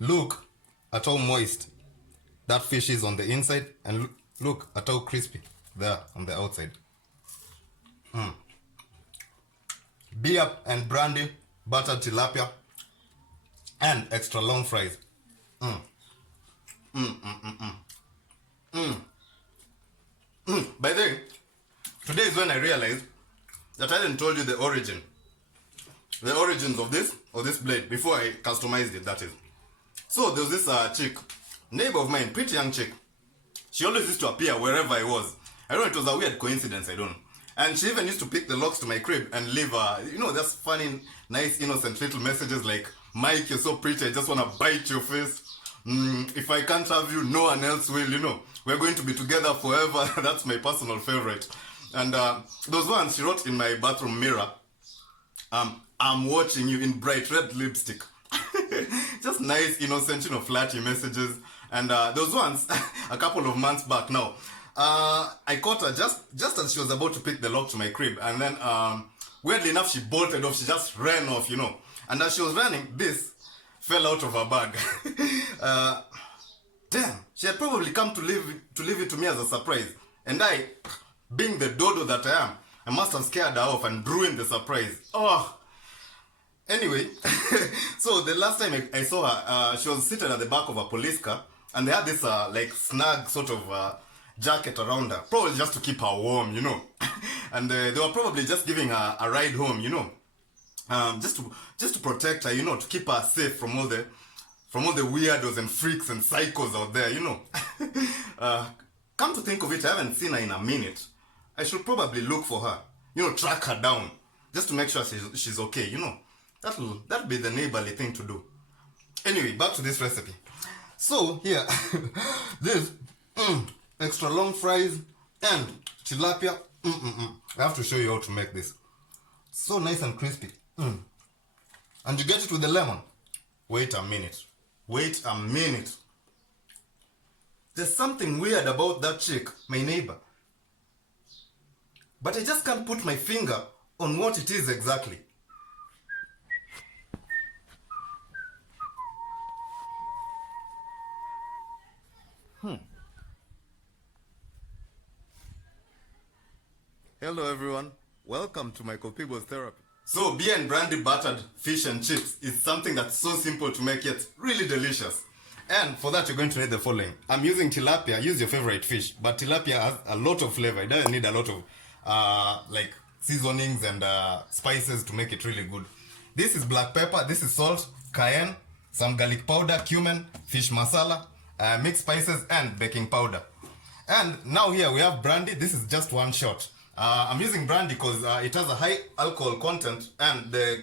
Look at how moist that fish is on the inside, and look at how crispy there on the outside. Beer and brandy, battered tilapia, and extra long fries. By the way, today is when I realized that I hadn't told you the origins of this blade before I customized it, that is. So there was this chick, neighbor of mine, pretty young chick. She always used to appear wherever I was. I don't know, it was a weird coincidence, I don't know. And she even used to pick the locks to my crib and leave, just funny, nice, innocent little messages like, Mike, you're so pretty, I just want to bite your face. If I can't have you, no one else will, We're going to be together forever. That's my personal favorite. And those ones she wrote in my bathroom mirror, I'm watching you, in bright red lipstick. Just nice, innocent, flirty messages. And those ones, a couple of months back now, I caught her just as she was about to pick the lock to my crib. And then, weirdly enough, she bolted off. She just ran off, And as she was running, this fell out of her bag. Damn, she had probably come to leave it to me as a surprise. And I, being the dodo that I am, I must have scared her off and ruined the surprise. Oh. Anyway, so the last time I saw her, she was seated at the back of a police car, and they had this snug sort of jacket around her, probably just to keep her warm, And they were probably just giving her a ride home, just to protect her, to keep her safe from all the weirdos and freaks and psychos out there, Come to think of it, I haven't seen her in a minute. I should probably look for her, track her down, just to make sure she's okay, That'll be the neighborly thing to do. Anyway, back to this recipe. So here, this extra long fries and tilapia. I have to show you how to make this. So nice and crispy. And you get it with the lemon. Wait a minute. There's something weird about that chick, my neighbor. But I just can't put my finger on what it is exactly. Hello everyone, welcome to my Copibo's therapy. So beer and brandy battered fish and chips is something that's so simple to make yet really delicious. And for that you're going to need the following. I'm using tilapia, use your favorite fish, but tilapia has a lot of flavor. It doesn't need a lot of seasonings and spices to make it really good. This is black pepper, this is salt, cayenne, some garlic powder, cumin, fish masala, mixed spices and baking powder. And now here we have brandy. This is just one shot. I'm using brandy because it has a high alcohol content, and the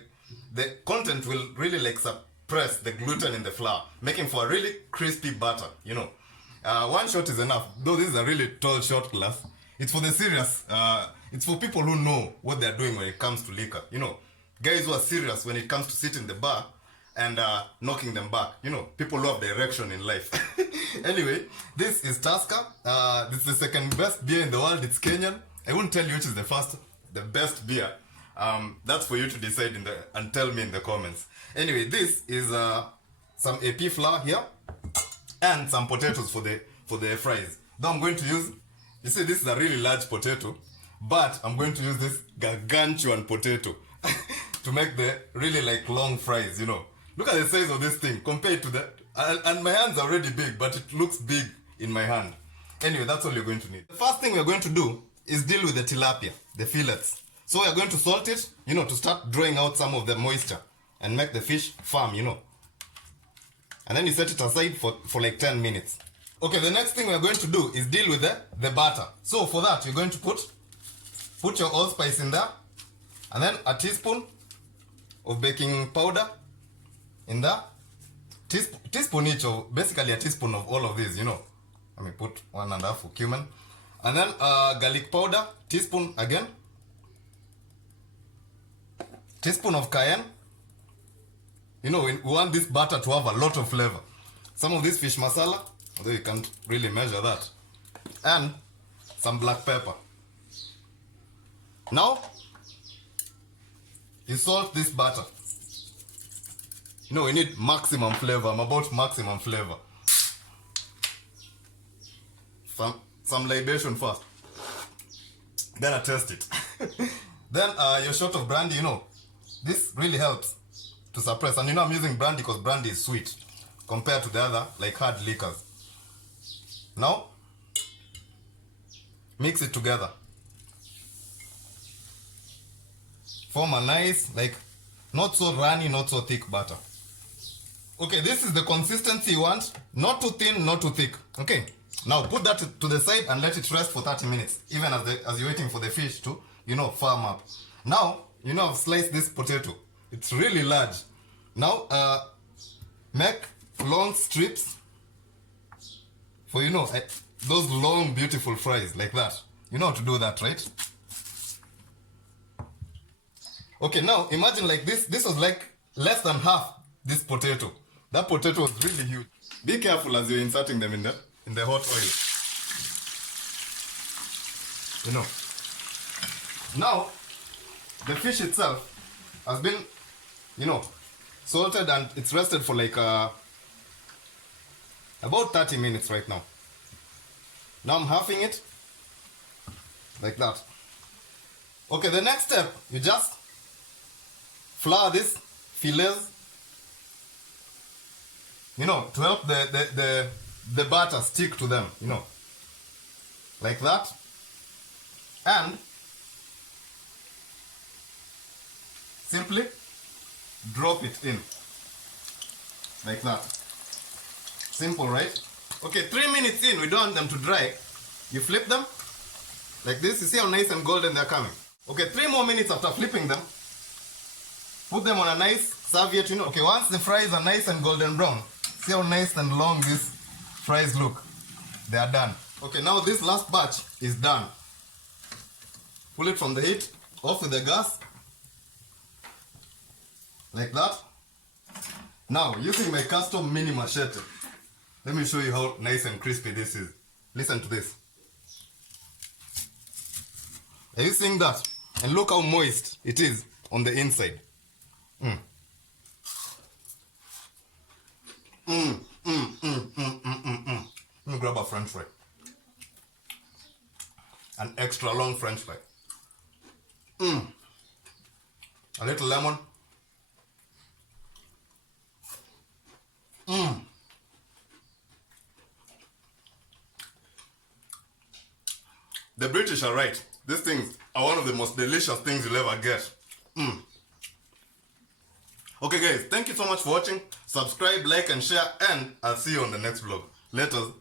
content will really suppress the gluten in the flour, making for a really crispy batter, One shot is enough, though this is a really tall shot glass. It's for the serious, it's for people who know what they're doing when it comes to liquor, Guys who are serious when it comes to sitting in the bar and knocking them back, people who have direction in life. Anyway, this is Tusker. This is the second best beer in the world. It's Kenyan. I won't tell you which is the best beer. That's for you to decide and tell me in the comments. Anyway, this is some AP flour here and some potatoes for the fries. Now I'm going to use, you see this is a really large potato, but I'm going to use this gargantuan potato to make the really long fries, Look at the size of this thing compared to that. And my hands are already big, but it looks big in my hand. Anyway, that's all you're going to need. The first thing we're going to do is deal with the tilapia, the fillets. So we're going to salt it, to start drawing out some of the moisture and make the fish firm, And then you set it aside for 10 minutes. Okay, the next thing we're going to do is deal with the batter. So for that, you're going to put your allspice in there, and then a teaspoon of baking powder in there. Teaspoon each of, basically a teaspoon of all of these, Let me put 1.5 for cumin. And then garlic powder, teaspoon again. Teaspoon of cayenne. We want this batter to have a lot of flavor. Some of this fish masala, although you can't really measure that. And some black pepper. Now, you salt this batter. You know, we need maximum flavor. I'm about maximum flavor. Some libation first. Then I taste it. Then your shot of brandy, you know, this really helps to suppress. And you know, I'm using brandy because brandy is sweet compared to the other, like hard liquors. Now, mix it together. Form a nice, like, not so runny, not so thick batter. Okay, this is the consistency you want. Not too thin, not too thick. Okay, now put that to the side and let it rest for 30 minutes. Even as you're waiting for the fish to, you know, firm up. Now, you know, I've sliced this potato. It's really large. Now, make long strips for, you know, those long, beautiful fries like that. You know how to do that, right? Okay, now imagine like this. This was like less than half this potato. That potato was really huge. Be careful as you're inserting them in the hot oil. You know. Now, the fish itself has been, you know, salted and it's rested for like about 30 minutes right now. Now I'm halving it like that. Okay, the next step, you just flour this fillets, you know, to help the batter stick to them, you know, like that. And simply drop it in like that. Simple, right? Okay, 3 minutes in, we don't want them to dry. You flip them like this. You see how nice and golden they're coming. Okay, 3 more minutes after flipping them, put them on a nice serviette, you know. Okay, once the fries are nice and golden brown, see how nice and long these fries look. They are done. Okay, now this last batch is done. Pull it from the heat, off with the gas, like that. Now, using my custom mini machete, let me show you how nice and crispy this is. Listen to this. Are you seeing that? And look how moist it is on the inside. Let me grab a french fry. An extra long french fry. A little lemon. The British are right. These things are one of the most delicious things you'll ever get. Okay guys, thank you so much for watching. Subscribe, like and share, and I'll see you on the next vlog. Later.